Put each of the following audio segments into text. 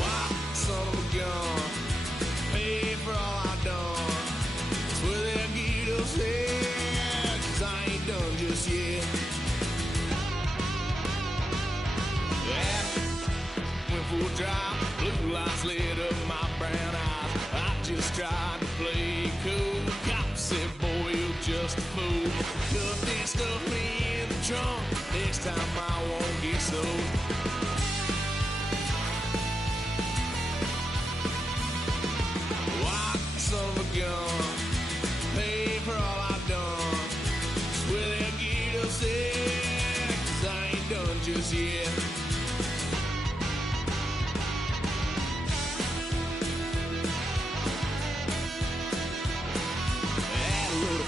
Why, son of a gun, pay for all I done. Swear they'll get upset, 'cause I ain't done just yet. Went full drive, blue lights lit up my brown eyes. I just tried to play cool. Cop said, boy, you're just a fool. Cuffed and stuffed me in the trunk. Next time I won't get sold. Why, son of a gun, pay for all I've done. Swear they'll get upset, 'cause I ain't done just yet.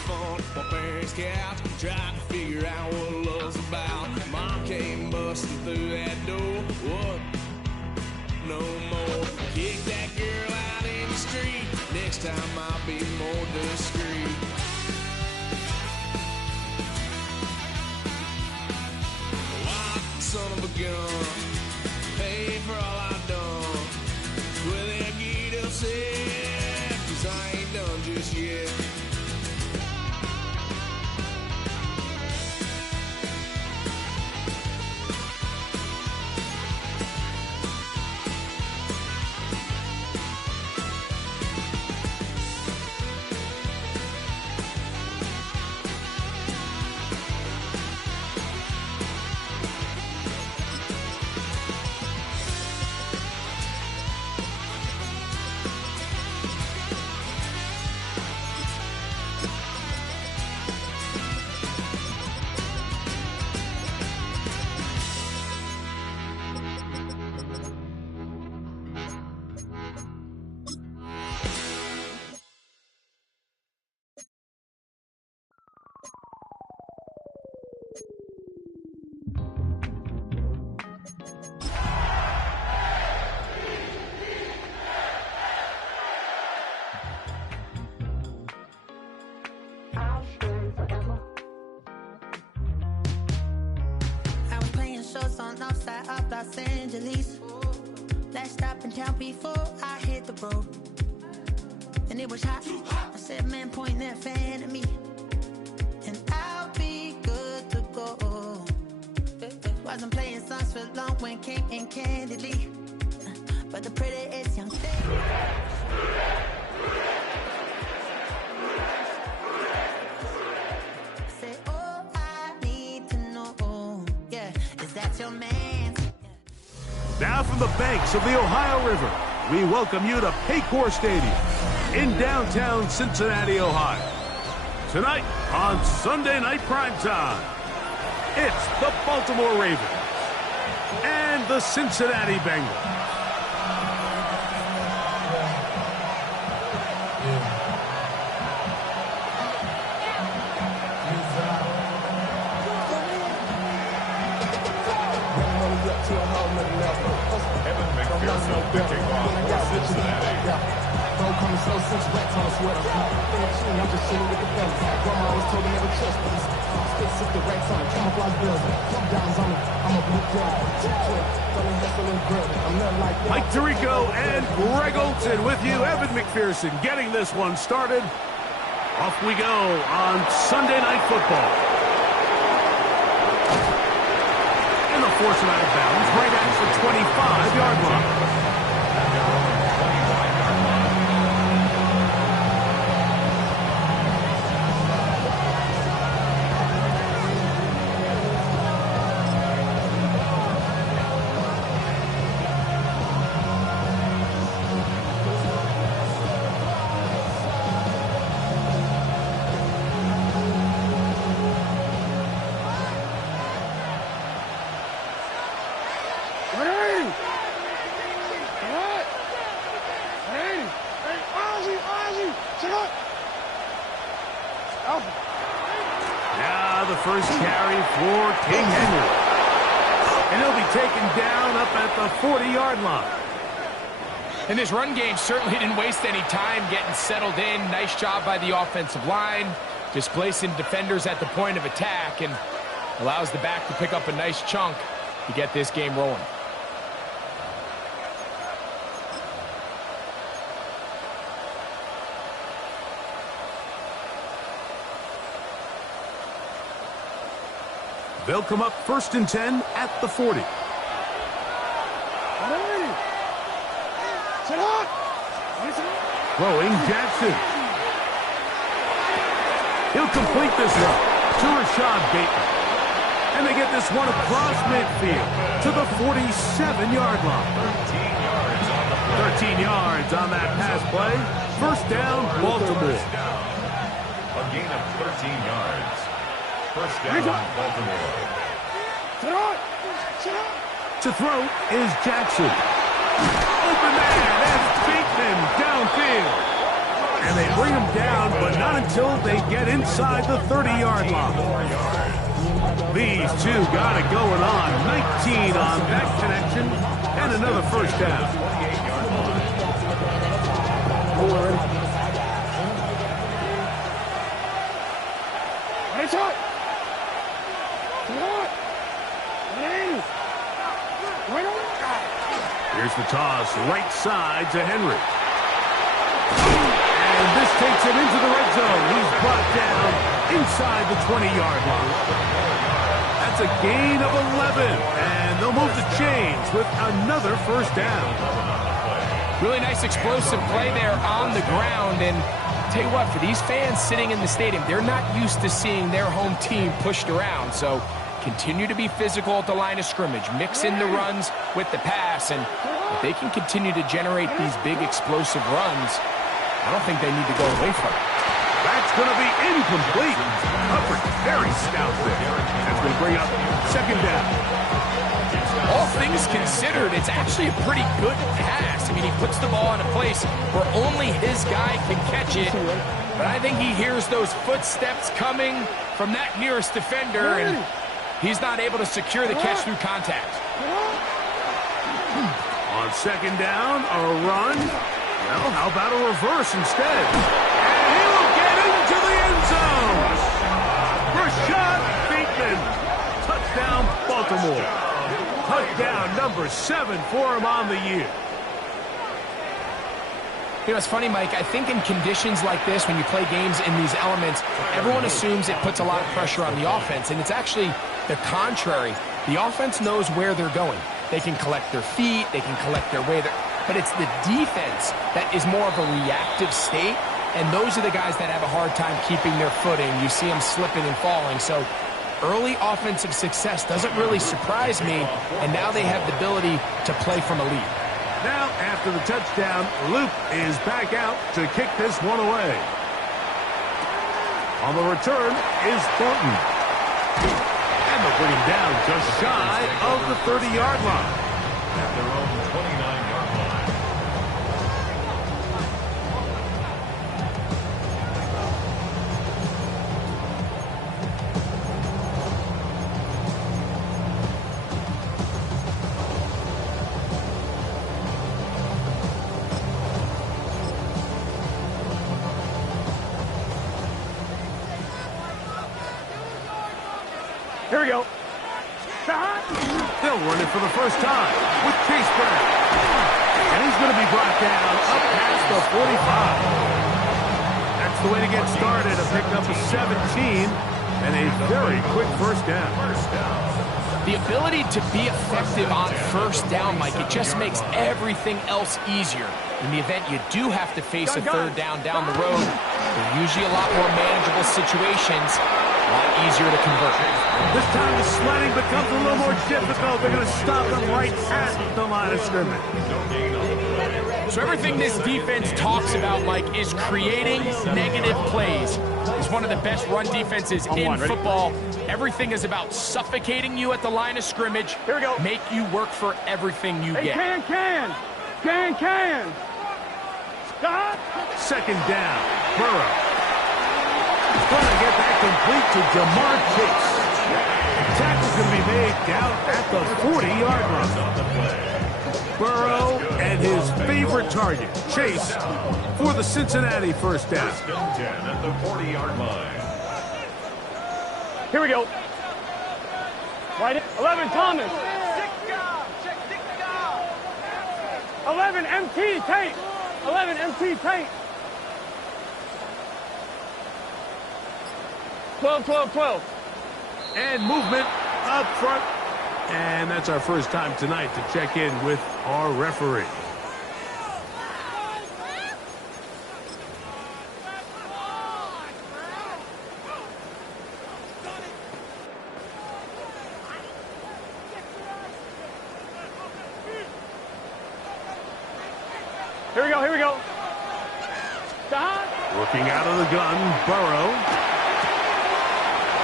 Fun at my parents' couch, trying to figure out what love's about. Mom came busting through that door. What? No more. Kick that girl out in the street. Next time I'll be more discreet. Why, son of a gun, pay for all I've done. Swear they'll get upset, 'cause I ain't done just yet. On outside of Los Angeles. Last stop in town before I hit the road. And it was hot. I said, man, point that fan at me. And I'll be good to go. Wasn't playing songs for long when came in candidly. But the prettiest young thing. Say, all I need to know, yeah, is that your man? Now from the banks of the Ohio River, we welcome you to Paycor Stadium in downtown Cincinnati, Ohio. Tonight on Sunday Night Primetime, it's the Baltimore Ravens and the Cincinnati Bengals. Evan McPherson picking off for Cincinnati. Coming slow since rats on a sweater. I'm just chilling with the fellas. Grandma always told me never trust them. Spits up the rats on it, camouflage bills. Dimes on it, I'm a blue girl. Mike Tirico and Greg Olson with you. Evan McPherson getting this one started. Off we go on Sunday Night Football. And the force him out of bounds right at the 25-yard line. Now the first carry for King Henry. And he'll be taken down up at the 40-yard line. And this run game certainly didn't waste any time getting settled in. Nice job by the offensive line, displacing defenders at the point of attack, and allows the back to pick up a nice chunk to get this game rolling. They'll come up 1st and 10 at the 40. Throwing Jackson. He'll complete this run to Rashad Bateman. And they get this one across midfield to the 47-yard line. 13 yards on that pass play. First down, Baltimore. A gain of 13 yards. First down, Baltimore. To throw is Jackson. Open man, that's Bateman downfield. And they bring him down, but not until they get inside the 30-yard line. These two got it going on. 19 on that connection, and another first down. Here's the toss, right side to Henry. And this takes him into the red zone. He's brought down inside the 20-yard line. That's a gain of 11, and they'll move the chains with another first down. Really nice explosive play there on the ground, and I'll tell you what, for these fans sitting in the stadium, they're not used to seeing their home team pushed around, so continue to be physical at the line of scrimmage, mix in the runs with the pass, and if they can continue to generate these big explosive runs, I don't think they need to go away from it. That's going to be incomplete. Hubbard, very stout there. That's going to bring up second down. All things considered, it's actually a pretty good pass. I mean, he puts the ball in a place where only his guy can catch it, but I think he hears those footsteps coming from that nearest defender, and he's not able to secure the catch through contact. On second down, a run. Well, how about a reverse instead? And he will get into the end zone. Rashad Bateman. Touchdown, Baltimore. Touchdown number 7 for him on the year. You know, it's funny, Mike, I think in conditions like this, when you play games in these elements, everyone assumes it puts a lot of pressure on the offense, and it's actually the contrary. The offense knows where they're going. They can collect their feet, they can collect their way, but it's the defense that is more of a reactive state, and those are the guys that have a hard time keeping their footing. You see them slipping and falling, so early offensive success doesn't really surprise me, and now they have the ability to play from a lead. Now, after the touchdown, Luke is back out to kick this one away. On the return is Thornton. And they'll bring him down just shy of the 30-yard line. At their own 29-yard line. Here we go. They'll run it for the first time with Chase Brown. And he's going to be brought down up past the 45. That's the way to get started. A pickup of 17 and a very quick first down. The ability to be effective on first down, Mike, it just makes everything else easier. In the event you do have to face a third down the road, they're usually a lot more manageable situations, a lot easier to convert. This time the sledding becomes a little more difficult. They're going to stop them right at the line of scrimmage. So everything this defense talks about, Mike, is creating negative plays. It's one of the best run defenses in football. Everything is about suffocating you at the line of scrimmage. Here we go. Make you work for everything you get. Can. Stop. Second down, Burrow. Trying to get that complete to Jamar Chase. Tackle's going to be made down at the 40-yard line. Burrow and his favorite target, Chase, for the Cincinnati first down. First and 10 at the 40-yard line. Here we go. Right, 11, Thomas. 11, MT, Tate. 11, MT, Tate. 12. And movement up front. And that's our first time tonight to check in with our referee. Here we go, here we go. Stop. Working out of the gun, Burrow.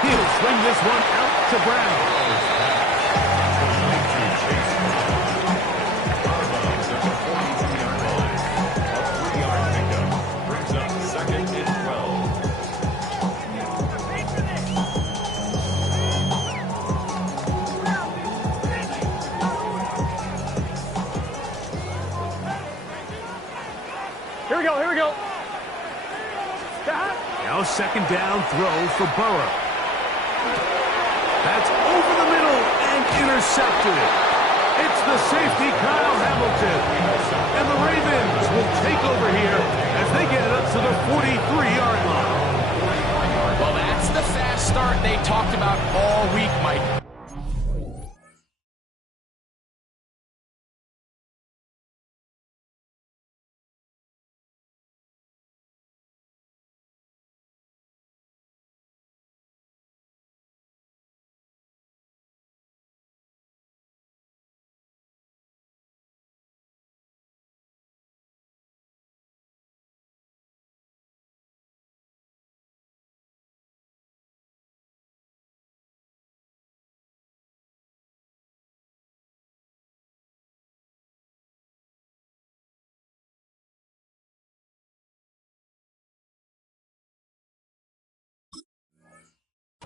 He'll swing this one out to Brown. Brings up second and 12. Here we go, here we go. Stop. Now second down throw for Burrow. That's over the middle and intercepted. It's the safety, Kyle Hamilton. And the Ravens will take over here as they get it up to the 43-yard line. Well, that's the fast start they talked about all week, Mike.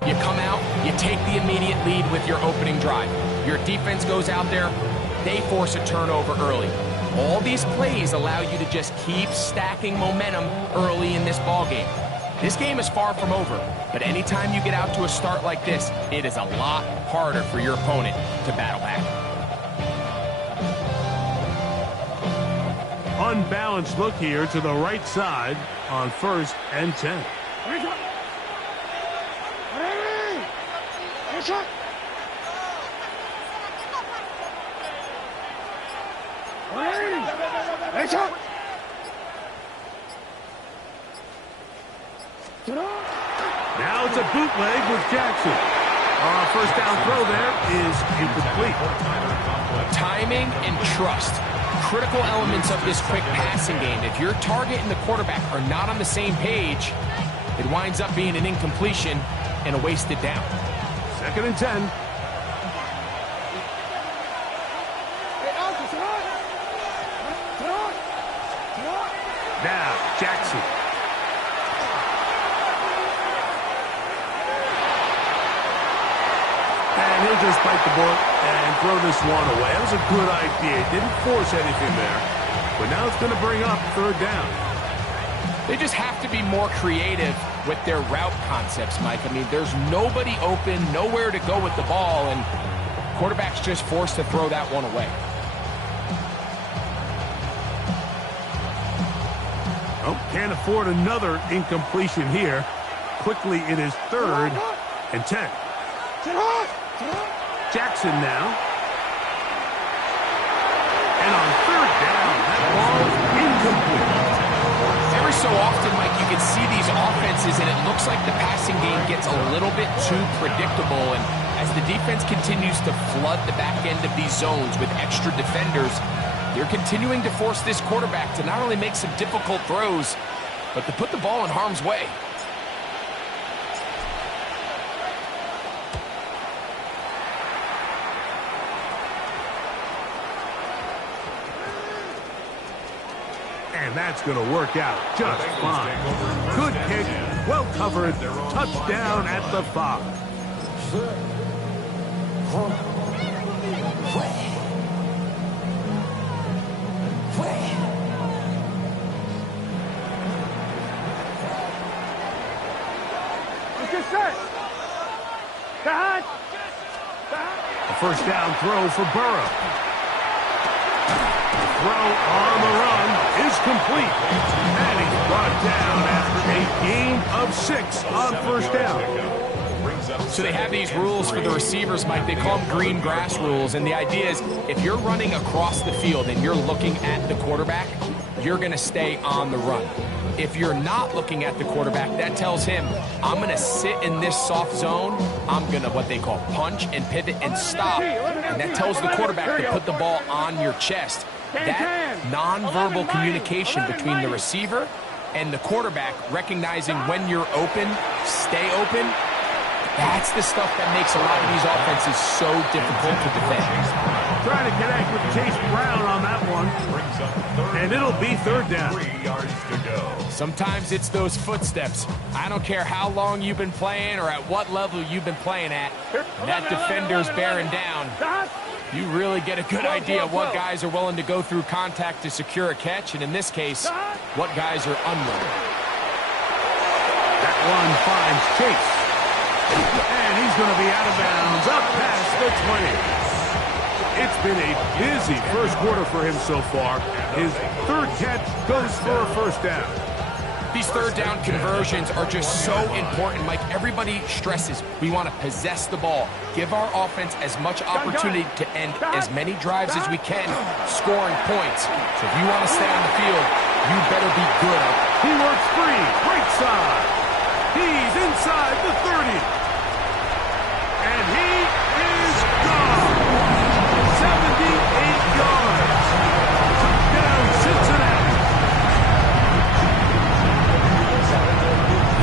You come out, you take the immediate lead with your opening drive. Your defense goes out there, they force a turnover early. All these plays allow you to just keep stacking momentum early in this ballgame. This game is far from over, but anytime you get out to a start like this, it is a lot harder for your opponent to battle back. Unbalanced look here to the right side on 1st and 10. Now it's a bootleg with Jackson. Our first down throw there is incomplete. Timing and trust, critical elements of this quick passing game. If your target and the quarterback are not on the same page, it winds up being an incompletion and a wasted down. 2nd and 10. Now, Jackson. And he'll just bite the bullet and throw this one away. That was a good idea. Didn't force anything there. But now it's going to bring up 3rd down. They just have to be more creative with their route concepts, Mike. I mean, there's nobody open, nowhere to go with the ball, and quarterback's just forced to throw that one away. Oh, can't afford another incompletion here. Quickly, it is 3rd and 10. Jackson now. And on 3rd down, that ball's incomplete. Every so often, Mike, you can see these offenses, and it looks like the passing game gets a little bit too predictable. And as the defense continues to flood the back end of these zones with extra defenders, they're continuing to force this quarterback to not only make some difficult throws, but to put the ball in harm's way. And that's going to work out just fine. Good kick, well covered, touchdown at the 5. A first down throw for Burrow. The throw on the run is complete. And he's brought down after a gain of 6 on 1st down. So they have these rules for the receivers, Mike. They call them green grass rules, and the idea is if you're running across the field and you're looking at the quarterback, you're going to stay on the run. If you're not looking at the quarterback, that tells him, I'm going to sit in this soft zone. I'm going to what they call punch and pivot and stop. And that tells the quarterback to put the ball on your chest. That nonverbal communication between the receiver and the quarterback, recognizing when you're open, stay open, that's the stuff that makes a lot of these offenses so difficult to defend. Trying to connect with Chase Brown on that one. And it'll be third down. 3 yards to go. Sometimes it's those footsteps. I don't care how long you've been playing or at what level you've been playing at. That defender's bearing down. You really get a good idea of what guys are willing to go through contact to secure a catch, and in this case, what guys are unwilling. That one finds Chase. And he's going to be out of bounds, up past the 20. It's been a busy first quarter for him so far. His third catch goes for a first down. These third down conversions are just so important, Mike. Everybody stresses we want to possess the ball, give our offense as much opportunity to end as many drives as we can, scoring points. So if you want to stay on the field, you better be good. He works free, right side. He's inside the 30. And he is gone. 78 yards. Touchdown, Cincinnati.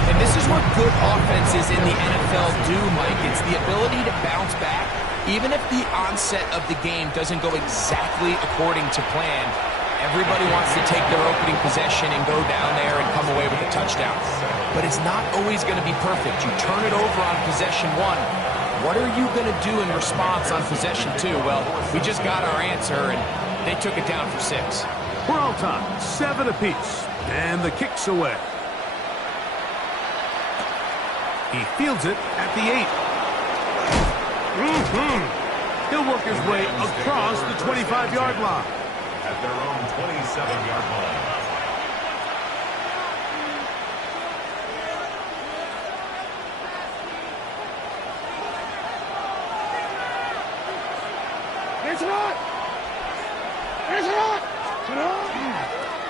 And this is what good offenses in the NFL do, Mike. It's the ability to bounce back, even if the onset of the game doesn't go exactly according to plan. Everybody wants to take their opening possession and go down there and come away with a touchdown. But it's not always going to be perfect. You turn it over on possession 1. What are you going to do in response on possession 2? Well, we just got our answer, and they took it down for 6. We're all time, 7 apiece. And the kick's away. He fields it at the 8. He'll work his way across the 25-yard line. At their own 27-yard line.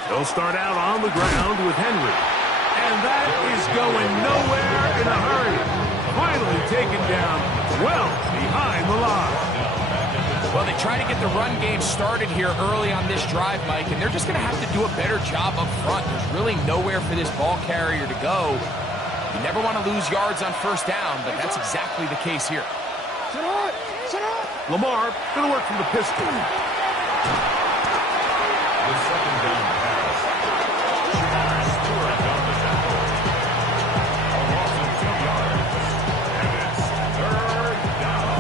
He'll start out on the ground with Henry. And that is going nowhere in a hurry. Finally taken down well behind the line. Well, they try to get the run game started here early on this drive, Mike, and they're just going to have to do a better job up front. There's really nowhere for this ball carrier to go. You never want to lose yards on first down, but that's exactly the case here. Lamar going to work from the pistol. The second down pass. Stewart on the tackle. A loss of 2 yards. And it's third down.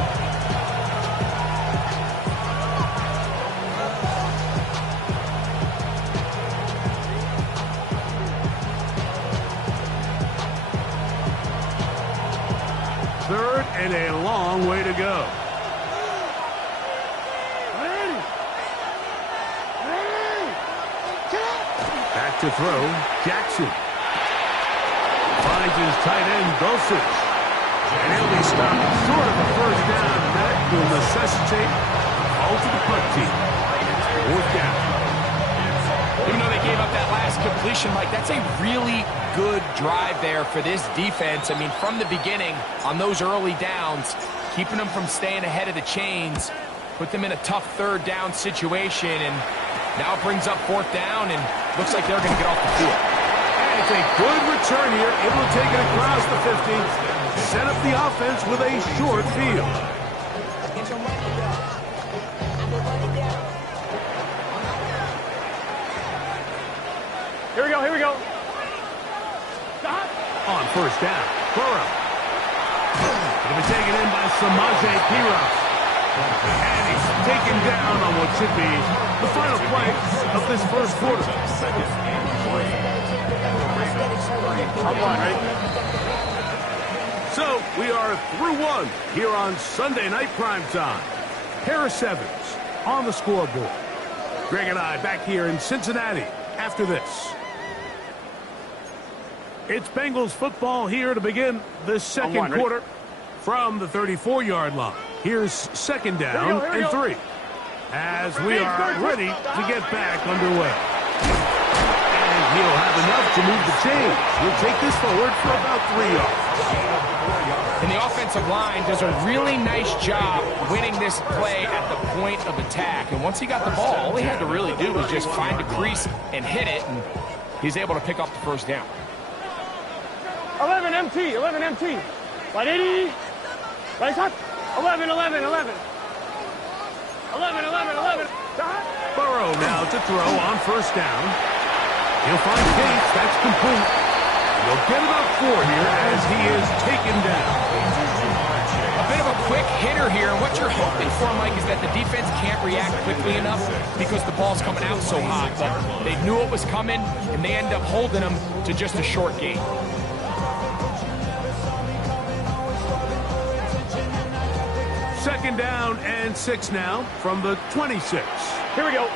Third and a long way to go. Back to throw, Jackson. Finds his tight end, Dulcich. And he'll be stopped short of a first down. That will necessitate a call to the punt team. Fourth down. Even though they gave up that last completion, Mike, that's a really good drive there for this defense. I mean, from the beginning, on those early downs, keeping them from staying ahead of the chains, put them in a tough third down situation, and now it brings up fourth down, and looks like they're going to get off the field. And it's a good return here, able to take it across the 50, set up the offense with a short field. Here we go. On first down, Burrow. It'll be taken in by Samaje Perine. And he's taken down on what should be the final play of this first quarter. So we are through one here on Sunday Night Primetime. Harris Evans on the scoreboard. Greg and I back here in Cincinnati after this. It's Bengals football here to begin the second quarter. from the 34-yard line. Here's second down and 3. As we are ready to get back underway. And he'll have enough to move the chains. He'll take this forward for about 3 yards. And the offensive line does a really nice job winning this play at the point of attack. And once he got the ball, all he had to really do was just find a crease and hit it, and he's able to pick up the first down. 11 MT, 11 MT. 180. Right shot. 11, 11, 11. 11, 11, 11. Burrow now to throw on first down. He'll find Gates. That's complete. He'll get about 4 here as he is taken down. A bit of a quick hitter here, and what you're hoping for, Mike, is that the defense can't react quickly enough because the ball's coming out so hot. But they knew it was coming, and they end up holding them to just a short gain. Second down and 6 now from the 26. Here we go.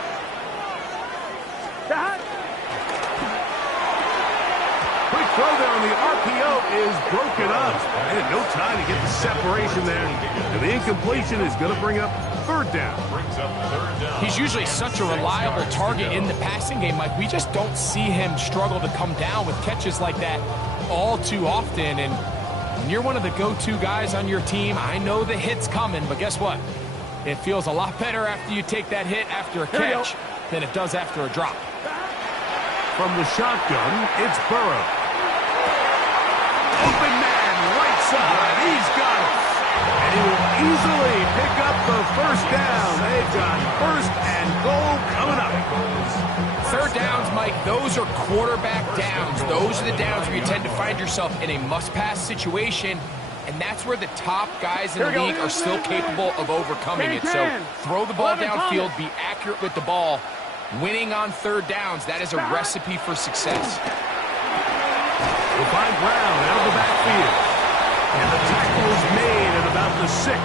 Quick throw there on the RPO is broken up. And no time to get the separation there. And the incompletion is going to bring up third down. He's usually such a reliable target in the passing game, Mike. We just don't see him struggle to come down with catches like that all too often. And when you're one of the go-to guys on your team, I know the hit's coming, but guess what? It feels a lot better after you take that hit after a catch than it does after a drop. From the shotgun, it's Burrow. Open man, right side. He's got it. And he will easily pick up the first down. They've got first and goal coming up. Third downs, Mike, those are quarterback downs. Those are the downs where you tend to find yourself in a must-pass situation, and that's where the top guys in the league are still capable of overcoming it. So throw the ball downfield, be accurate with the ball. Winning on third downs, that is a recipe for success. We'll find Brown out of the backfield. And the tackle is made at about the 6.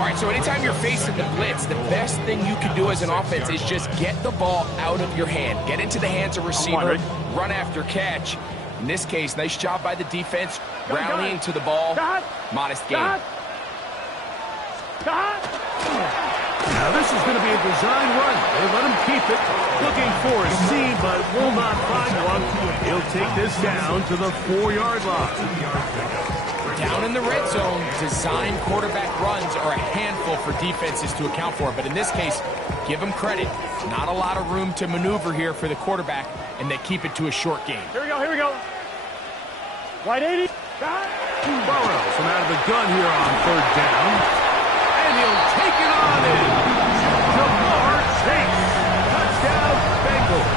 All right, so anytime you're facing the blitz, the best thing you can do as an offense is just get the ball out of your hand. Get into the hands of receiver, run after catch. In this case, nice job by the defense, rallying to the ball. Modest gain. Now this is going to be a design run. They let him keep it. Looking for a seam, but will not find one. He'll take this down to the 4-yard line. Down in the red zone, design quarterback runs are a handful for defenses to account for. But in this case, give them credit. Not a lot of room to maneuver here for the quarterback, and they keep it to a short game. Here we go, here we go. 180. Burrow from out of the gun here on third down. And he'll take it on in. Jamar Chase. Touchdown, Bengals.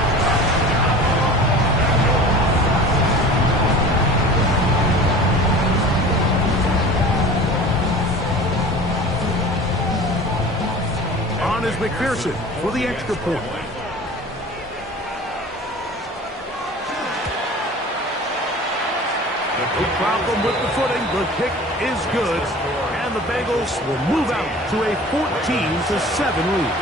On is McPherson for the extra point. No problem with the footing. The kick is good. And the Bengals will move out to a 14-7 lead.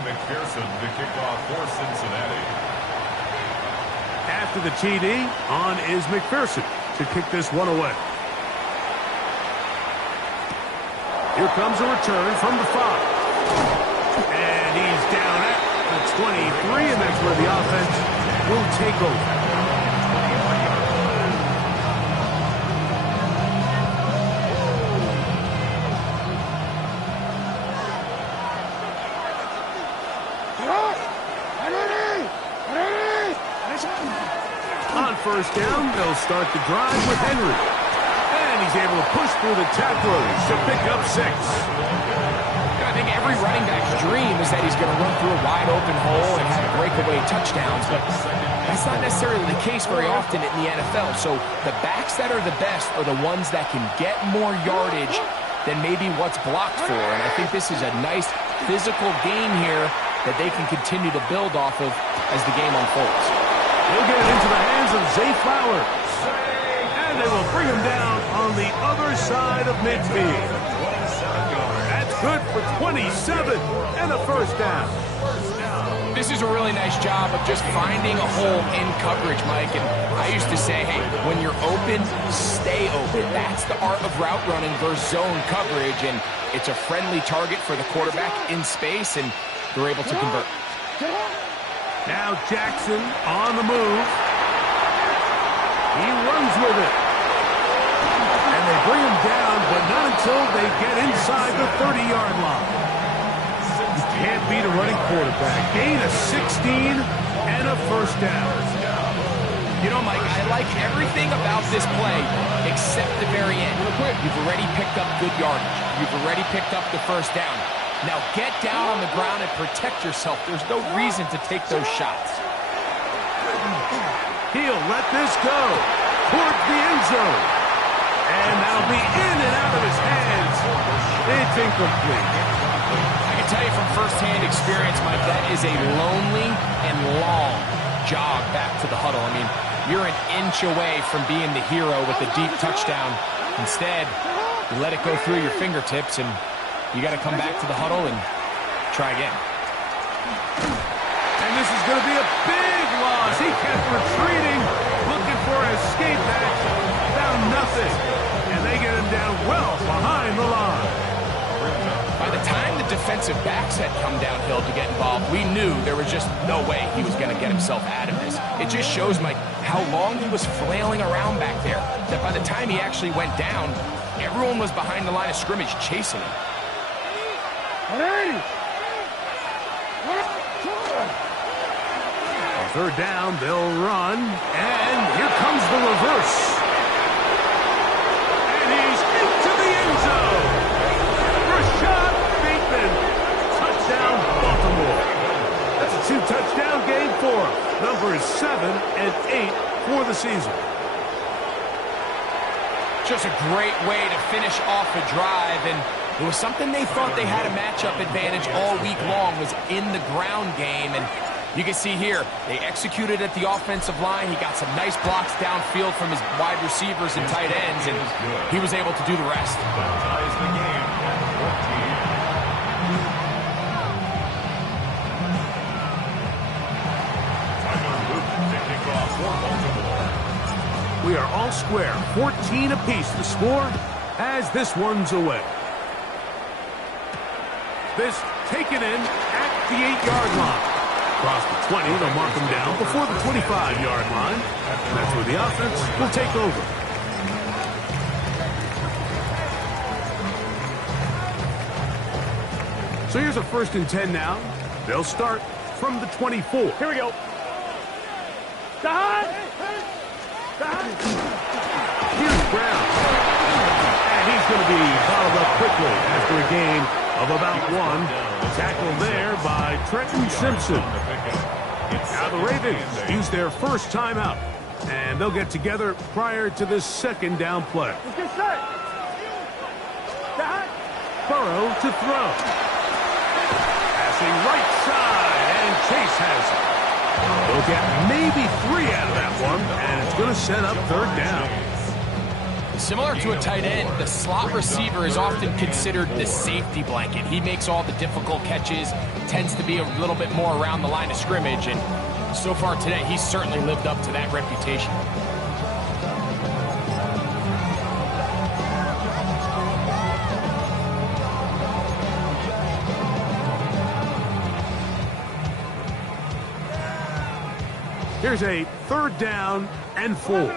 McPherson, the kickoff for Cincinnati. After the TD, on is McPherson to kick this one away. Here comes a return from the 5. And he's down at the 23, and that's where the offense will take over. On first down, they'll start the drive with Henry. And he's able to push through the tacklers to pick up 6. I think every running back's dream is that he's going to run through a wide open hole and have breakaway touchdowns, but that's not necessarily the case very often in the NFL. So the backs that are the best are the ones that can get more yardage than maybe what's blocked for. And I think this is a nice physical gain here that they can continue to build off of as the game unfolds. He'll get it into the hands of Zay Flowers. And they will bring him down on the other side of midfield. That's good for 27 and a first down. This is a really nice job of just finding a hole in coverage, Mike. And I used to say, hey, when you're open, stay open. That's the art of route running versus zone coverage. And it's a friendly target for the quarterback in space, and they're able to convert. Now Jackson on the move. He runs with it. And they bring him down, but not until they get inside the 30-yard line. You can't beat a running quarterback. Gain of 16 and a first down. You know, Mike, I like everything about this play except the very end. You've already picked up good yardage. You've already picked up the first down. Now get down on the ground and protect yourself. There's no reason to take those shots. He'll let this go towards the end zone. And that'll be in and out of his hands. It's incomplete. I can tell you from firsthand experience, Mike, that is a lonely and long jog back to the huddle. I mean, you're an inch away from being the hero with a deep touchdown. Instead, you let it go through your fingertips, and you got to come back to the huddle and try again. And this is going to be a big loss. He kept retreating, looking for an escape hatch. Found nothing. And they get him down well behind the line. By the time the defensive backs had come downhill to get involved, we knew there was just no way he was going to get himself out of this. It just shows, Mike, how long he was flailing around back there, that by the time he actually went down, everyone was behind the line of scrimmage chasing him. On third down, they'll run, and here comes the reverse. And he's into the end zone. Rashad Bateman, touchdown Baltimore. That's a 2-touchdown game for him. Number is 7 and 8 for the season. Just a great way to finish off a drive, and it was something they thought they had a matchup advantage all week long, was in the ground game. And you can see here, they executed at the offensive line. He got some nice blocks downfield from his wide receivers and tight ends, and he was able to do the rest. That ties the game at 14. Tyler Luke to kick off for Baltimore. We are all square, 14 apiece. The score as this one's away. This taken in at the 8-yard line. Across the 20, they'll mark him down before the 25-yard line. And that's where the offense will take over. So here's a 1st and 10 now. They'll start from the 24. Here we go. Here's Brown. And he's going to be bottled up quickly after a gain of about 1. Tackle there by Trenton Simpson. Now the Ravens use their first timeout, and they'll get together prior to this 2nd down play. Burrow to throw. Passing right side, and Chase has it. They'll get maybe 3 out of that one, and it's going to set up 3rd down. Similar to a tight end, the slot receiver is often considered the safety blanket. He makes all the difficult catches, tends to be a little bit more around the line of scrimmage, and so far today, he's certainly lived up to that reputation. Here's a 3rd down and 4. 11.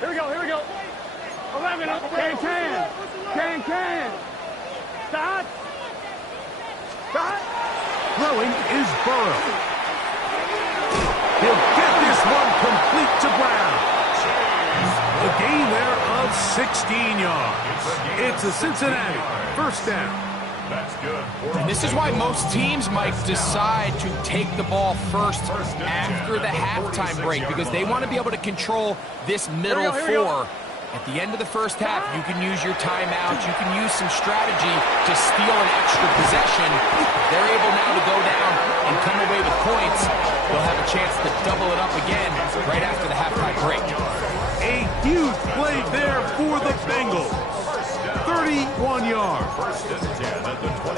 Here we go. 11. Can. Stop. Throwing is Burrow. He'll get this one complete to Brown. A gain there of 16 yards. It's a Cincinnati 1st down. That's good. And this is why most teams, Mike, decide to take the ball first after the halftime break, because they want to be able to control this middle 4. At the end of the first half, you can use your timeouts. You can use some strategy to steal an extra possession. They're able now to go down and come away with points. They'll have a chance to double it up again right after the halftime break. A Huge play there for the Bengals. 31 yards.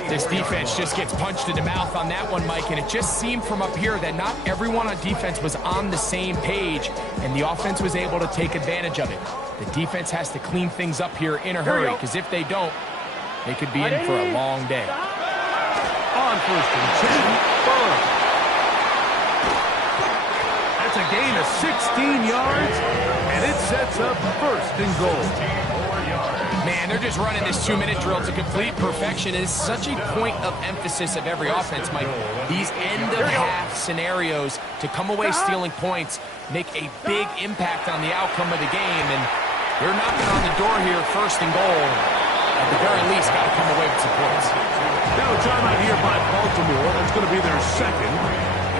This defense just gets punched in the mouth on that one, Mike, and it just seemed from up here that not everyone on defense was on the same page, and the offense was able to take advantage of it. The defense has to clean things up here in a hurry, because if they don't, they could be in for a long day. On first and 10, Burrow. That's a gain of 16 yards, and it sets up first and goal. Man, they're just running this 2-minute drill to complete perfection. It's such a point of emphasis of every offense, Mike. These end-of-half scenarios to come away stealing points make a big impact on the outcome of the game, and they're knocking on the door here, first and goal. At the very least, got to come away with some points. Now a timeout here by Baltimore. That's going to be their second.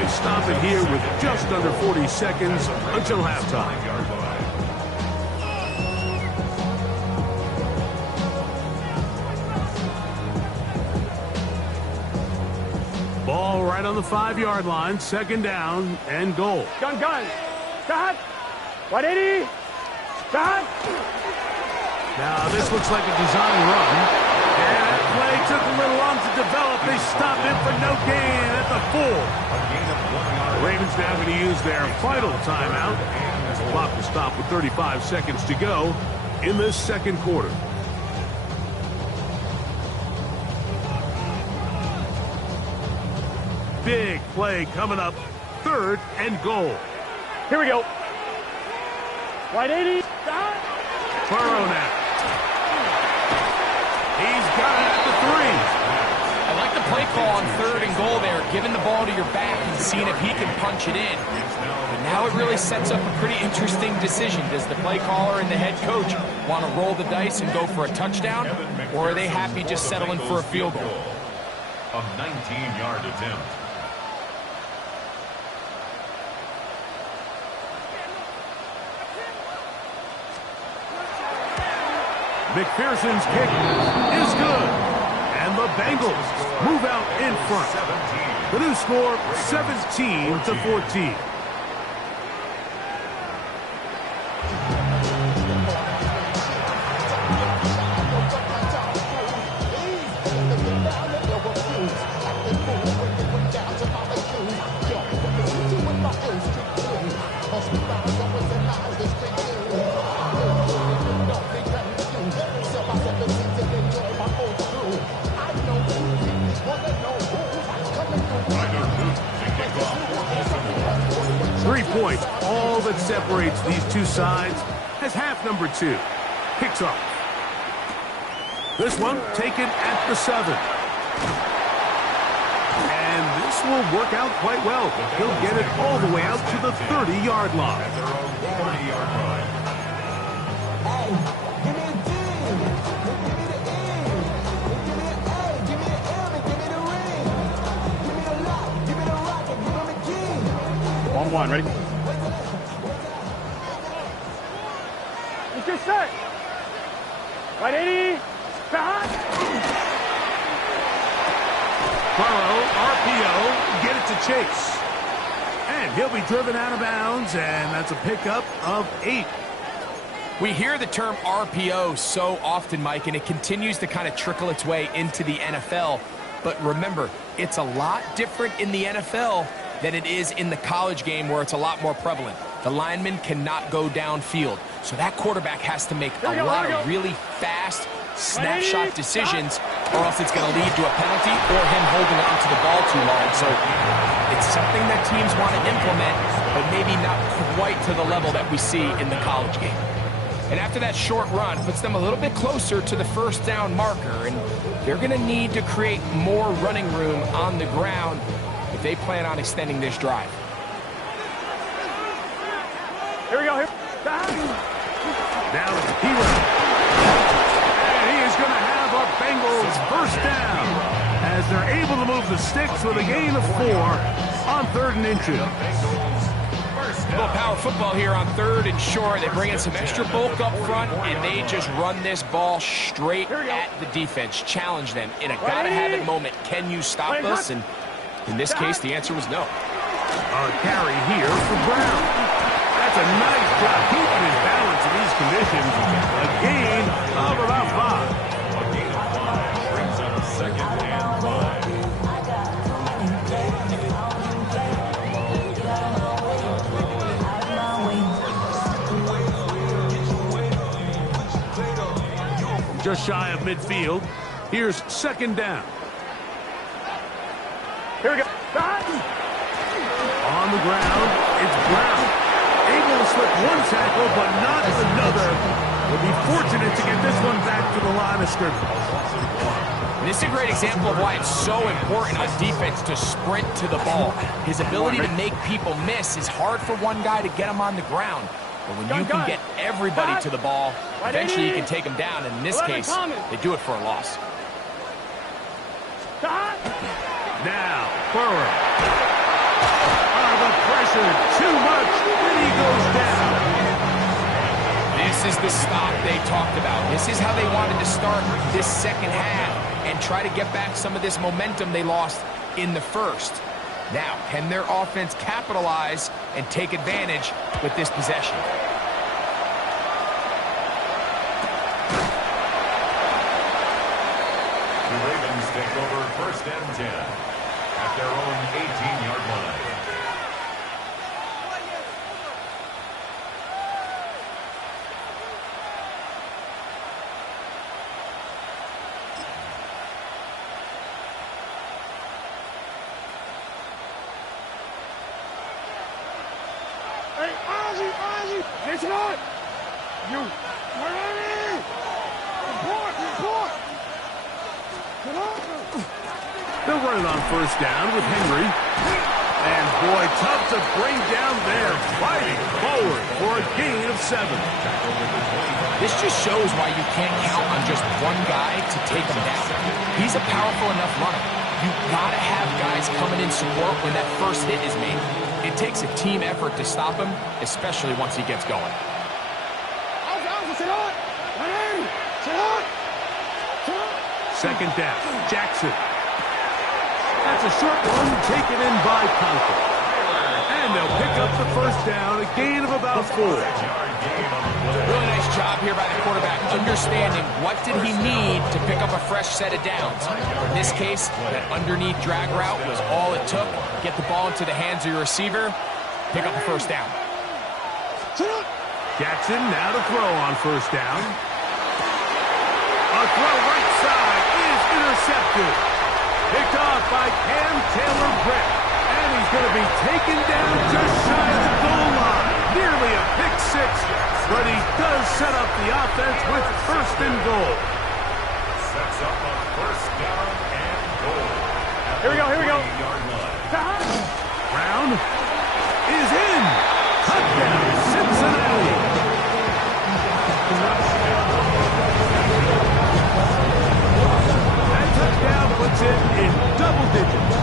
They stop it here with just under 40 seconds until halftime. Ball right on the 5-yard line, second down and goal. Gun. Start. 180. Start. Now this looks like a design run. And that play took a little long to develop. They stopped it for no gain at the 4. The Ravens now going to use their final timeout. As the clock will stop with 35 seconds to go in this second quarter. Big play coming up, third and goal. Here we go. 180. Start. Burrow now. He's got it at the 3. I like the play call on third and goal there, giving the ball to your back and seeing if he can punch it in. But now it really sets up a pretty interesting decision. Does the play caller and the head coach want to roll the dice and go for a touchdown, or are they happy just settling for a field goal? A 19-yard attempt. McPherson's kick is good. And the Bengals move out in front. The new score, 17-14. Points, all that separates these two sides, as half number 2 kicks off. This one taken at the 7. And this will work out quite well. He'll get it all the way out to the 30-yard line. At their own 40-yard line. One, ready? It's your set. 180. Start. Burrow, RPO, get it to Chase. And he'll be driven out of bounds, and that's a pickup of 8. We hear the term RPO so often, Mike, and it continues to kind of trickle its way into the NFL. But remember, it's a lot different in the NFL than it is in the college game, where it's a lot more prevalent. The lineman cannot go downfield, so that quarterback has to make a lot of really fast snapshot decisions, or else it's going to lead to a penalty or him holding on to the ball too long. So it's something that teams want to implement, but maybe not quite to the level that we see in the college game. And after that short run, puts them a little bit closer to the first down marker, and they're going to need to create more running room on the ground if they plan on extending this drive. Here we go. Here. Now it's Hero. And he is going to have a Bengals first down as they're able to move the sticks with a gain of 4 on 3rd and inches. A little power football here on 3rd and short. They bring in some extra bulk up front, and they just run this ball straight at the defense. Challenge them in a gotta-have-it moment. Can you stop us? And in this case, the answer was no. A carry here for Brown. That's a nice job keeping his balance in these conditions, a gain of about 5. A gain of 5 brings up 2nd and 5. Just shy of midfield. Here's 2nd down. Here we go. On the ground, it's Brown. Able to slip one tackle, but not another. Will be fortunate to get this one back to the line of scrimmage. And this is a great example of why it's so important on defense to sprint to the ball. His ability to make people miss is hard for one guy to get him on the ground. But when you can get everybody to the ball, eventually you can take them down. And in this case, they do it for a loss. Now, Burrow. The pressure, too much, and he goes down. This is the stop they talked about. This is how they wanted to start this second half and try to get back some of this momentum they lost in the first. Now, can their offense capitalize and take advantage with this possession? The Ravens take over 1st and 10 at their own 18-yard line. Listen on! You! Ready! Report! Come on! They'll run it on 1st down with Henry. And boy, tough to bring down there. Fighting forward for a gain of 7. This just shows why you can't count on just one guy to take him down. He's a powerful enough runner. You've got to have guys coming in support when that first hit is made. It takes a team effort to stop him, especially once he gets going. Second down, Jackson. That's a short one taken in by Conklin. And they'll pick up the 1st down, a gain of about 4. Really nice job here by the quarterback, understanding what did he need to pick up a fresh set of downs. In this case, that underneath drag route was all it took. Get the ball into the hands of your receiver, pick up the 1st down. Jackson now to throw on 1st down. A throw right side is intercepted. Picked off by Cam Taylor-Britt. And he's going to be taken down just shy of the goal line. Nearly a pick 6, but he does set up the offense with 1st and goal. Sets up a 1st down and goal. Here we go. Brown is in. Touchdown, Cincinnati. That touchdown puts it in double digits.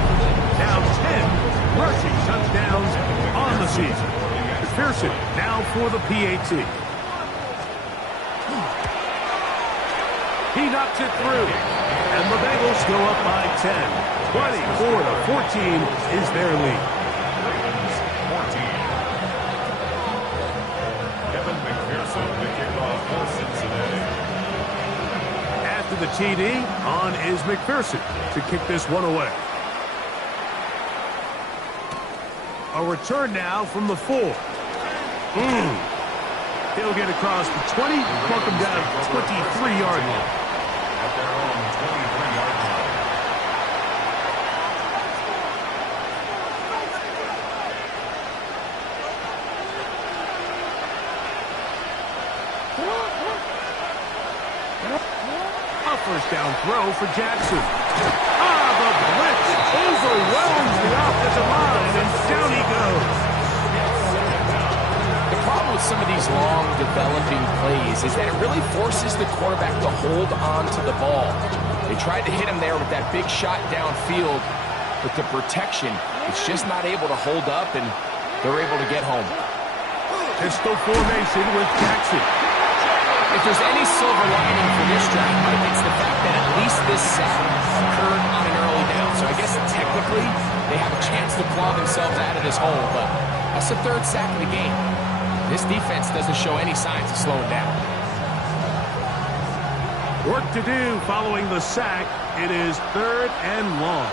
Now 10 rushing touchdowns on the season. McPherson now for the PAT. He knocks it through. And the Bengals go up by 10. 24-14 is their lead. Ravens 14. Kevin McPherson, the kickoff for Cincinnati. After the TD, on is McPherson to kick this one away. A return now from the 4. He'll get across the 20, buck him down to the 23-yard line. At their own 23-yard line. A 1st down throw for Jackson. The blitz overwhelms the offensive line, and down he goes. The problem with some of these long developing plays is that it really forces the quarterback to hold on to the ball. They tried to hit him there with that big shot downfield, but the protection, it's just not able to hold up, and they're able to get home. Pistol formation with Jackson. If there's any silver lining for this drive, Mike, it's the fact that at least this sack occurred on an early down. So I guess technically they have a chance to claw themselves out of this hole, but that's the 3rd sack of the game. this defense doesn't show any signs of slowing down. Work to do following the sack. It is 3rd and long.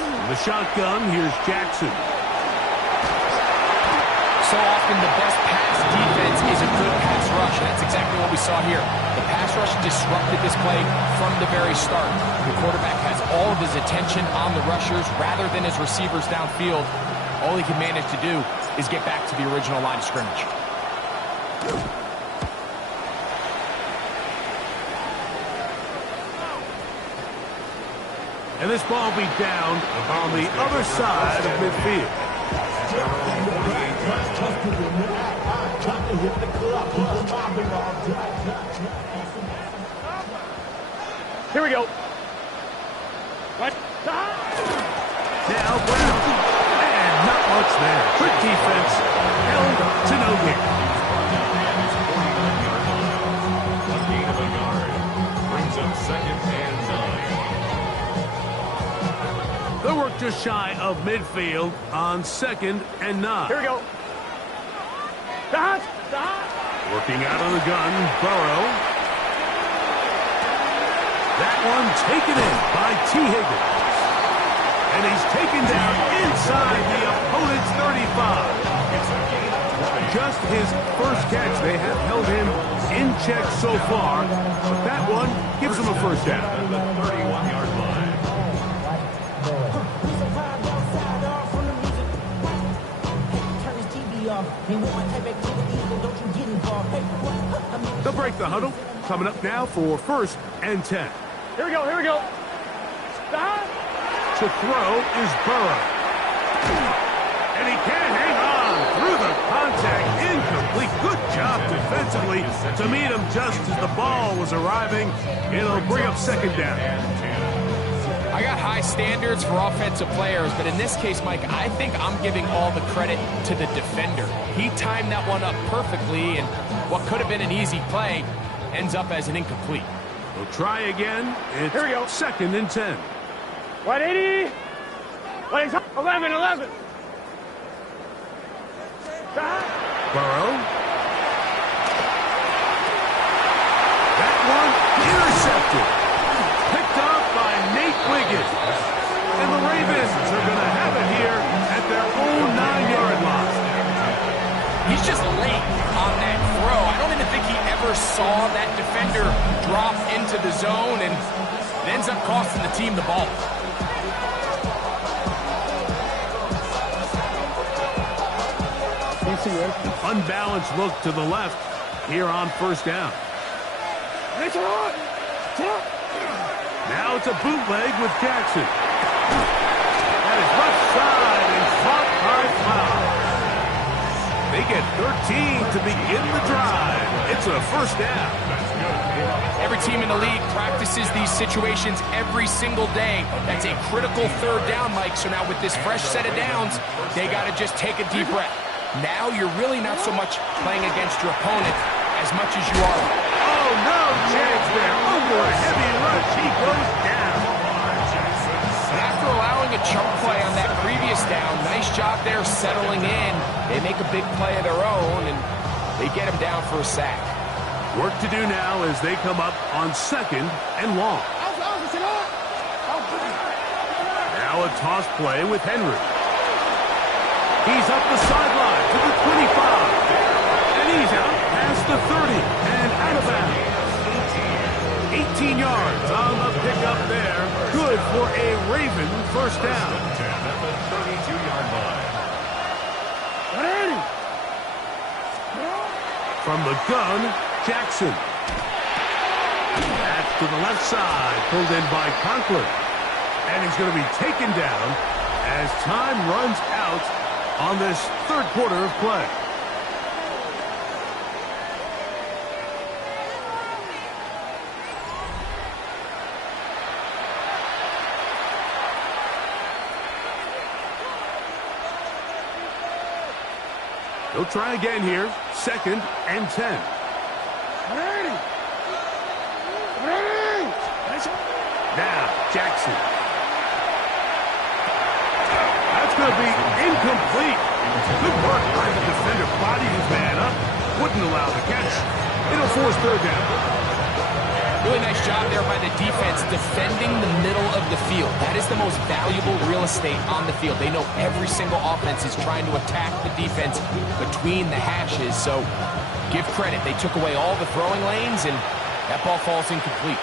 In the shotgun, here's Jackson. So often the best pass defense is a good pass rush, and that's exactly what we saw here. The pass rush disrupted this play from the very start. The quarterback has all of his attention on the rushers rather than his receivers downfield. All he can manage to do is get back to the original line of scrimmage. And this ball will be down on the other side of midfield. Here we go. What? Now Brown. And not much there. Quick defense. Held to no gain. A gain of a yard. Brings up 2nd and 9. The work just shy of midfield on 2nd and 9. Here we go. Dodge. Working out of the gun, Burrow. That one taken in by T. Higgins. And he's taken down inside the opponent's 35. Just his first catch. They have held him in check so far. But that one gives him a first down. At the 31-yard line. They'll break the huddle. Coming up now for 1st and 10. Here we go. To throw is Burrow. And he can't hang on through the contact. Incomplete. Good job defensively to meet him just as the ball was arriving. It'll bring up 2nd down. I got high standards for offensive players, but in this case, Mike, I think I'm giving all the credit to the defender. He timed that one up perfectly, and what could have been an easy play ends up as an incomplete. We'll try again. It's Here we go. 2nd and 10. 180. 11. Burrow. That one intercepted. Picked off by Nate Wiggins. And the Ravens are going to have it here at their own 9-yard line. He's just late on that throw. I don't even think he ever saw that defender drop into the zone, and it ends up costing the team the ball. Unbalanced look to the left here on 1st down. Now it's a bootleg with Jackson. That is left side and caught by Cloud. They get 13 to begin the drive. It's a 1st down. Every team in the league practices these situations every single day. That's a critical 3rd down, Mike. So now with this fresh set of downs, they got to just take a deep breath. Now you're really not so much playing against your opponent as much as you are. Oh, no chance there. Under a heavy rush, he goes down. And after allowing a chunk play on that previous down, nice job there settling in. They make a big play of their own, and they get him down for a sack. Work to do now as they come up on 2nd and long. Now a toss play with Henry. He's up the sideline to the 25. And he's out past the 30 and out of bounds. 18 yards on the pickup there. Good for a Raven 1st down. At the 32-yard line. From the gun, Jackson. Back to the left side, pulled in by Conklin. And he's going to be taken down as time runs out on this 3rd quarter of play. They'll try again here. 2nd and 10. Now, Jackson. that's going to be incomplete. Good work by the defender. Bodied his man up. Wouldn't allow the catch. It'll force third down. Really nice job there by the defense defending the middle of the field. That is the most valuable real estate on the field. They know every single offense is trying to attack the defense between the hashes. So give credit. They took away all the throwing lanes, and that ball falls incomplete.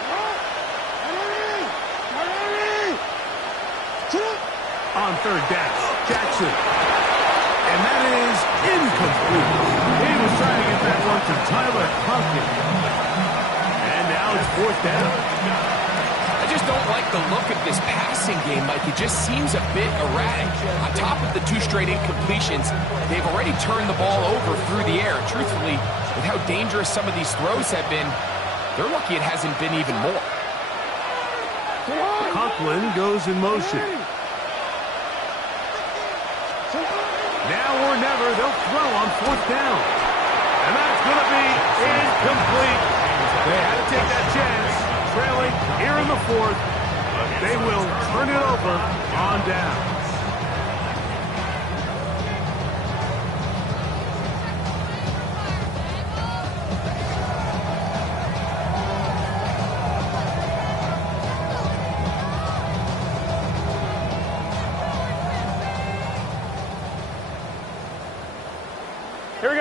On third down, Jackson. And that is incomplete. He was trying to get that one to Tyler Conklin. And now it's fourth down. I just don't like the look of this passing game, Mike. It just seems a bit erratic. On top of the 2 straight incompletions, they've already turned the ball over through the air. Truthfully, with how dangerous some of these throws have been, they're lucky it hasn't been even more. Conklin goes in motion. Now or never, they'll throw on fourth down. And that's going to be incomplete. They had to take that chance. Trailing here in the fourth. They will turn it over on down.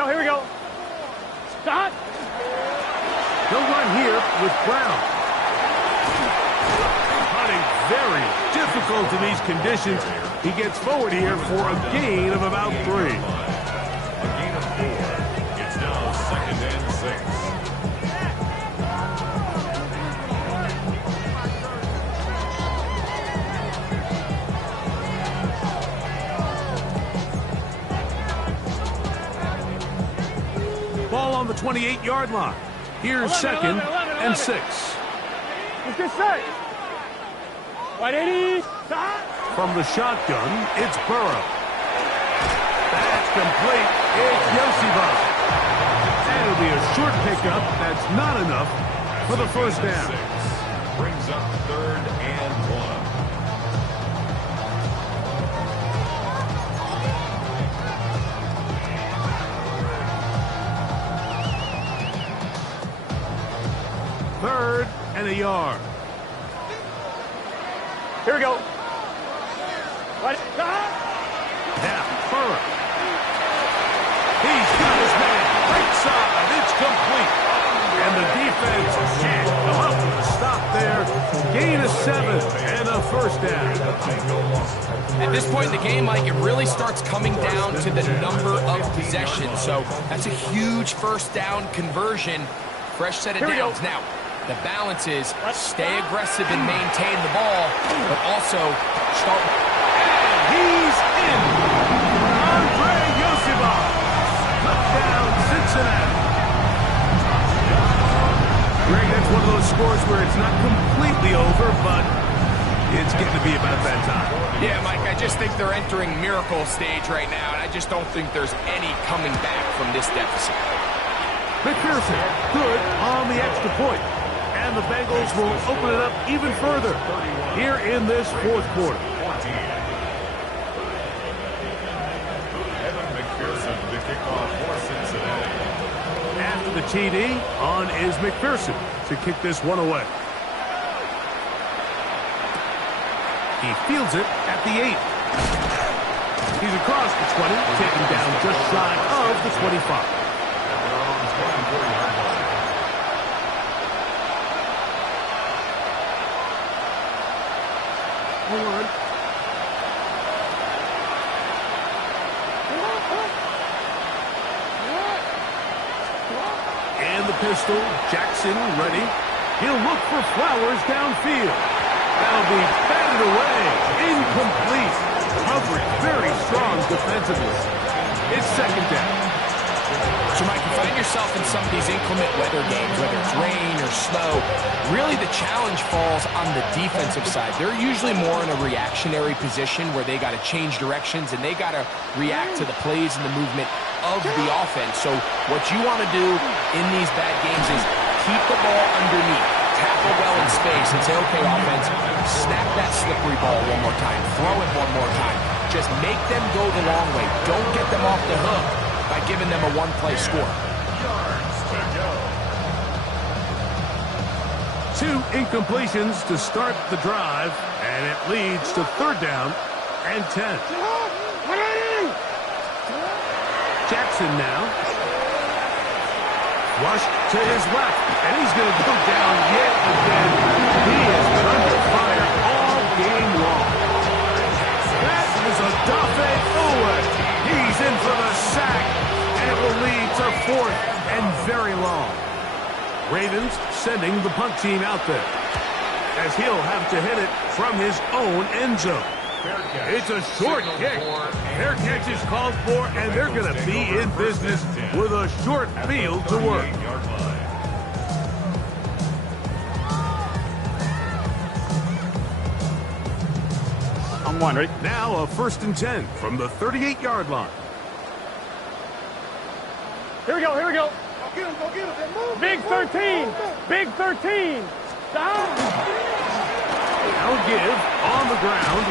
Here we go. Stop. They'll run here with Brown. Hunting very difficult in these conditions. He gets forward here for a gain of about 3. A gain of 4. It's now 2nd and 6. Ball on the 28-yard line. Here's 2nd and 6. Let's get set. 180. Stop. From the shotgun, it's Burrow. That's complete. It's Yoshiba. And it'll be a short pickup. That's not enough for the first down. Brings up 3rd and 1. Third and a yard. Here we go. What? Now, Burrow. He's got his man. Right side. It's complete. And the defense can't come up with a stop there. Gain of 7 and a first down. At this point in the game, Mike, it really starts coming down to the number of possessions. So that's a huge first down conversion. Fresh set of downs. Now, the balance is stay aggressive and maintain the ball, but also start. And he's in. Andre Yoshiba. Touchdown, Cincinnati. Greg, that's one of those scores where it's not completely over, but it's getting to be about that time. Yeah, Mike, I just think they're entering miracle stage right now, and I just don't think there's any coming back from this deficit. McPherson, good on the extra point. And the Bengals will open it up even further here in this fourth quarter. Evan McPherson, the kickoff for Cincinnati. After the TD, on is McPherson to kick this one away. He fields it at the 8. He's across the 20, taken down just shy of the 25. Hold on. And the pistol, Jackson ready. He'll look for Flowers downfield. That'll be batted away. Incomplete. Coverage very strong defensively. It's 2nd down. So, Mike, you find yourself in some of these inclement weather games, whether it's rain or snow, really the challenge falls on the defensive side. They're usually more in a reactionary position where they got to change directions and they got to react to the plays and the movement of the offense. So what you want to do in these bad games is keep the ball underneath, tackle well in space, and say, okay, offense, snap that slippery ball one more time, throw it one more time. just make them go the long way. Don't get them off the hook by giving them a one-play score. Yards to go. 2 incompletions to start the drive, and it leads to 3rd down and 10. Jackson now. Rush to his left, and he's going to go down yet again. He has been under fire all game long. That is a Dafe Uwe. He's in for the sack, and it will lead to 4th and very long. Ravens sending the punt team out there, as he'll have to hit it from his own end zone. It's a short kick. Fair catch is called for, and they're going to be in business with a short field to work. I'm one, ready? Now a 1st and 10 from the 38-yard line. Here we go, here we go. Go get him. Move. Big 13. Big 13. Stop. Now give on the ground.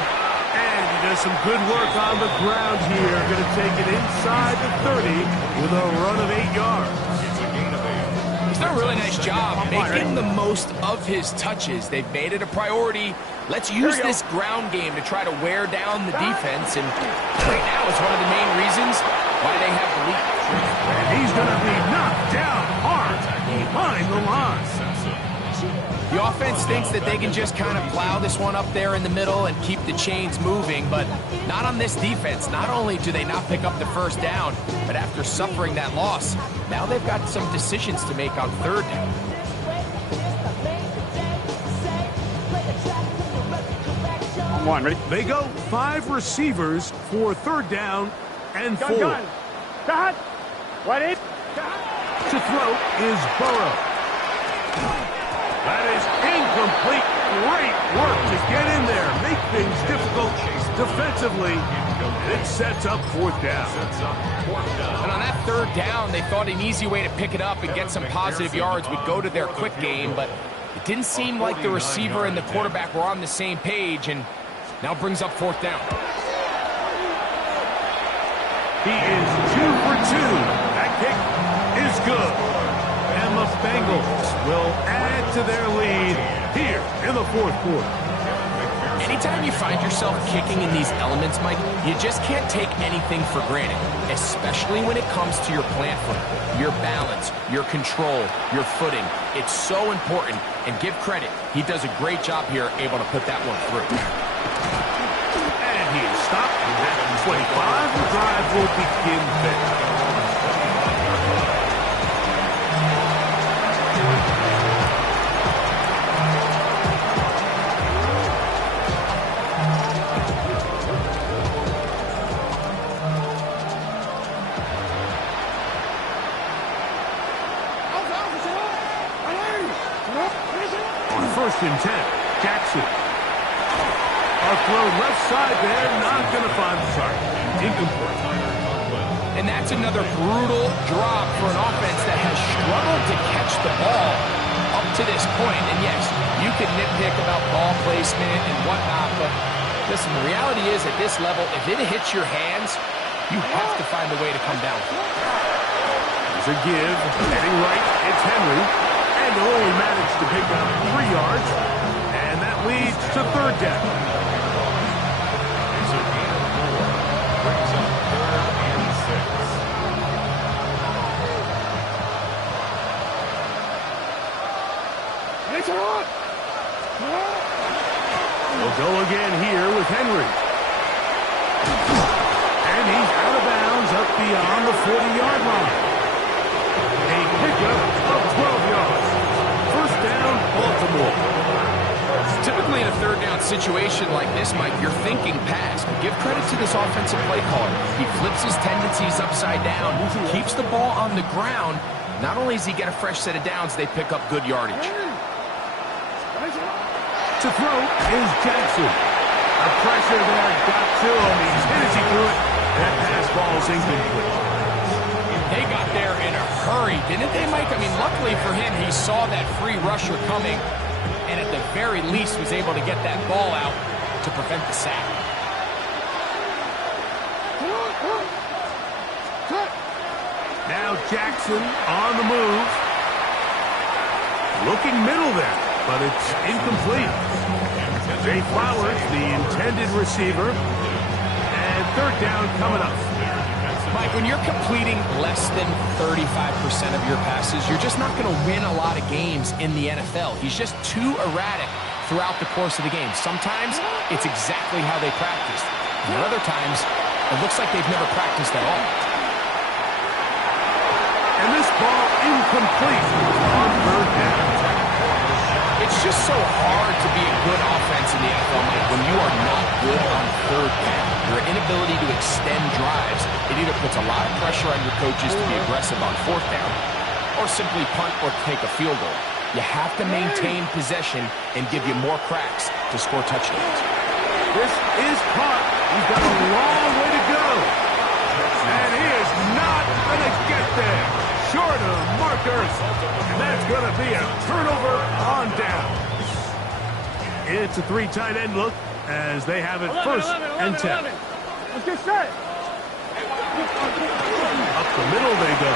And he does some good work on the ground here. Going to take it inside the 30 with a run of 8 yards. He's done a really nice job making the most of his touches. They've made it a priority. Let's use this ground game to try to wear down the defense. And right now is one of the main reasons why they have the lead. And he's going to be knocked down hard behind the line. The offense thinks that they can just kind of plow this one up there in the middle and keep the chains moving, but not on this defense. Not only do they not pick up the 1st down, but after suffering that loss, now they've got some decisions to make on 3rd down. I'm one, ready? They go 5 receivers for 3rd down and 4. Gun. Cut. Ready? To throw is Burrow. That is incomplete. Great work to get in there, make things difficult defensively. It sets up 4th down. And on that 3rd down, they thought an easy way to pick it up and get some positive yards would go to their quick game, but it didn't seem like the receiver and the quarterback were on the same page, and now brings up 4th down. He is 2 for 2. That kick is good. And the Bengals will add to their lead here in the 4th quarter. Anytime you find yourself kicking in these elements, Mike, you just can't take anything for granted, especially when it comes to your plant foot, your balance, your control, your footing. It's so important, and give credit. He does a great job here, able to put that one through. And he is stopped at 25. The drive will begin there. On 1st and 10, Jackson. A throw left side there, not going to find the target. Incomplete. And that's another brutal drop for an offense that has struggled to catch the ball up to this point. And yes, you can nitpick about ball placement and whatnot, but listen, the reality is at this level, if it hits your hands, you have to find a way to come down. There's a give, heading right, it's Henry. And they'll only manage to pick up 3 yards, and that leads to 3rd down. It's a gain of 4. Brings up 3rd and 6. We'll go again here with Henry. And he's out of bounds up beyond the 40-yard line. A pickup of 12 yards. 1st down, Baltimore. Typically in a 3rd down situation like this, Mike, you're thinking pass. But give credit to this offensive play caller. He flips his tendencies upside down, keeps the ball on the ground. Not only does he get a fresh set of downs, they pick up good yardage. To throw is Jackson. The pressure there got to him. He's hit as he threw it. That pass ball's incomplete. They got there in a hurry, didn't they, Mike? I mean, luckily for him, he saw that free rusher coming, and at the very least was able to get that ball out to prevent the sack. Now Jackson on the move. Looking middle there, but it's incomplete. Jay Flowers, the intended receiver. And third down coming up. Mike, when you're completing less than 35% of your passes, you're just not going to win a lot of games in the NFL. He's just too erratic throughout the course of the game. Sometimes it's exactly how they practiced. And other times, it looks like they've never practiced at all. And this ball incomplete on third down. It's just so hard to be a good offense in the NFL, Mike, when you are not good on third down. Your inability to extend drives, it either puts a lot of pressure on your coaches to be aggressive on fourth down or simply punt or take a field goal. You have to maintain possession and give you more cracks to score touchdowns. This is caught. He's got a long way to go. And he is not going to get there. Short of markers. And that's going to be a turnover on down. It's a 3 tight end look as they have it 11, first 11, and 10. 11. Let's get set. Up the middle they go.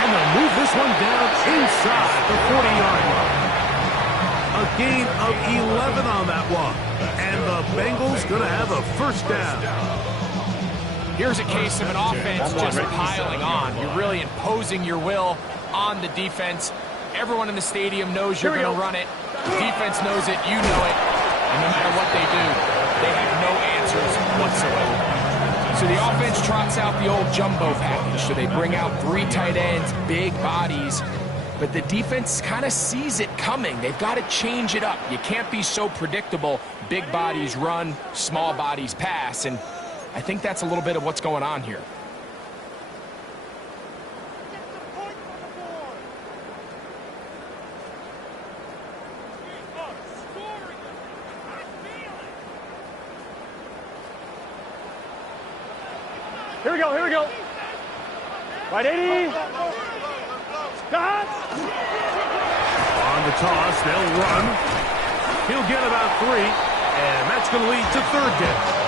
And they'll move this one down inside the 40-yard line. A gain of 11 on that one. And the Bengals going to have a first down. Here's a case of an offense just piling on. You're really imposing your will on the defense. Everyone in the stadium knows you're going to run it. The defense knows it. You know it. And no matter what they do, they have no answers whatsoever. So the offense trots out the old jumbo package. So they bring out 3 tight ends, big bodies. But the defense kind of sees it coming. They've got to change it up. You can't be so predictable. Big bodies run, small bodies pass. And I think that's a little bit of what's going on here. Here we go, here we go. Right, 80. Scott. On the toss, they'll run. He'll get about 3, and that's going to lead to third down.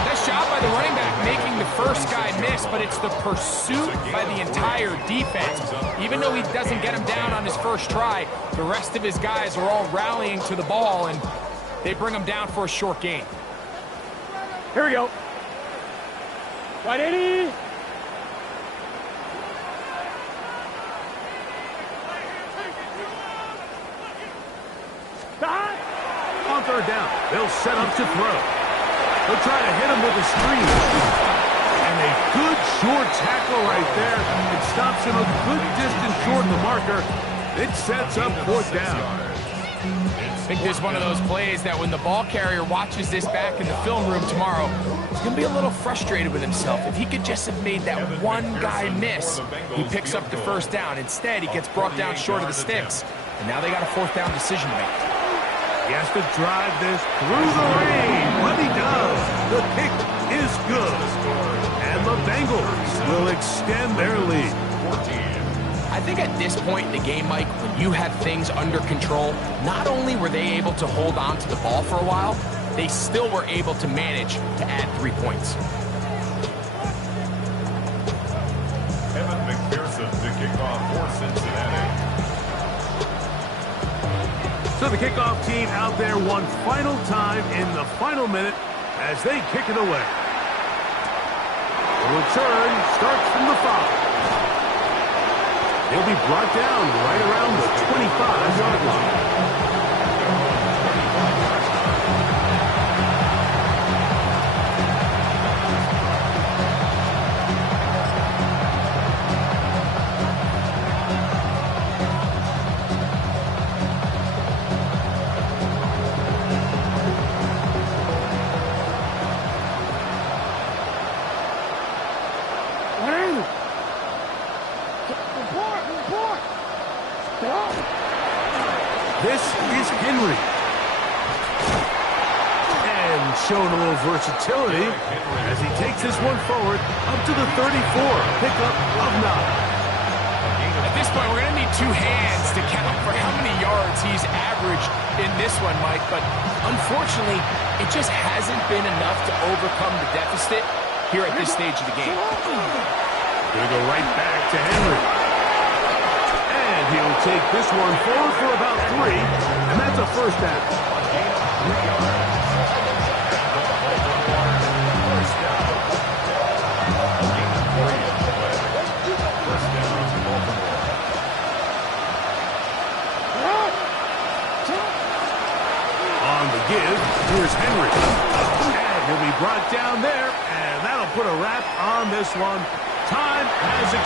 Nice job by the running back making the first guy miss, but it's the pursuit by the entire defense. Even though he doesn't get him down on his first try, the rest of his guys are all rallying to the ball, and they bring him down for a short gain. Here we go. Right, 80. Scott. On third down, they'll set up to throw. They'll try to hit him with a screen. And a good short tackle right there. It stops him a good distance short of the marker. It sets up fourth down. I think this is one of those plays that when the ball carrier watches this back in the film room tomorrow, he's going to be a little frustrated with himself. If he could just have made that one guy miss, he picks up the first down. Instead, he gets brought down short of the sticks. And now they got a fourth down decision to make. He has to drive this through the rain, but he does. The kick is good. And the Bengals will extend their lead. I think at this point in the game, Mike, when you have things under control, not only were they able to hold on to the ball for a while, they still were able to manage to add 3 points. Evan McPherson to kick off for Cincinnati. So the kickoff team out there one final time in the final minute as they kick it away. The return starts from the 5. He'll be brought down right around the 25-yard line. This is Henry. And showing a little versatility as he takes this one forward up to the 34. Pickup of 9. At this point, we're going to need 2 hands to count for how many yards he's averaged in this one, Mike. But unfortunately, it just hasn't been enough to overcome the deficit here at this stage of the game. Going to go right back to Henry. And he'll take this one forward for about 3, and that's a first down. On the give, here's Henry. And he'll be brought down there, and that'll put a wrap on this one. Time has expired.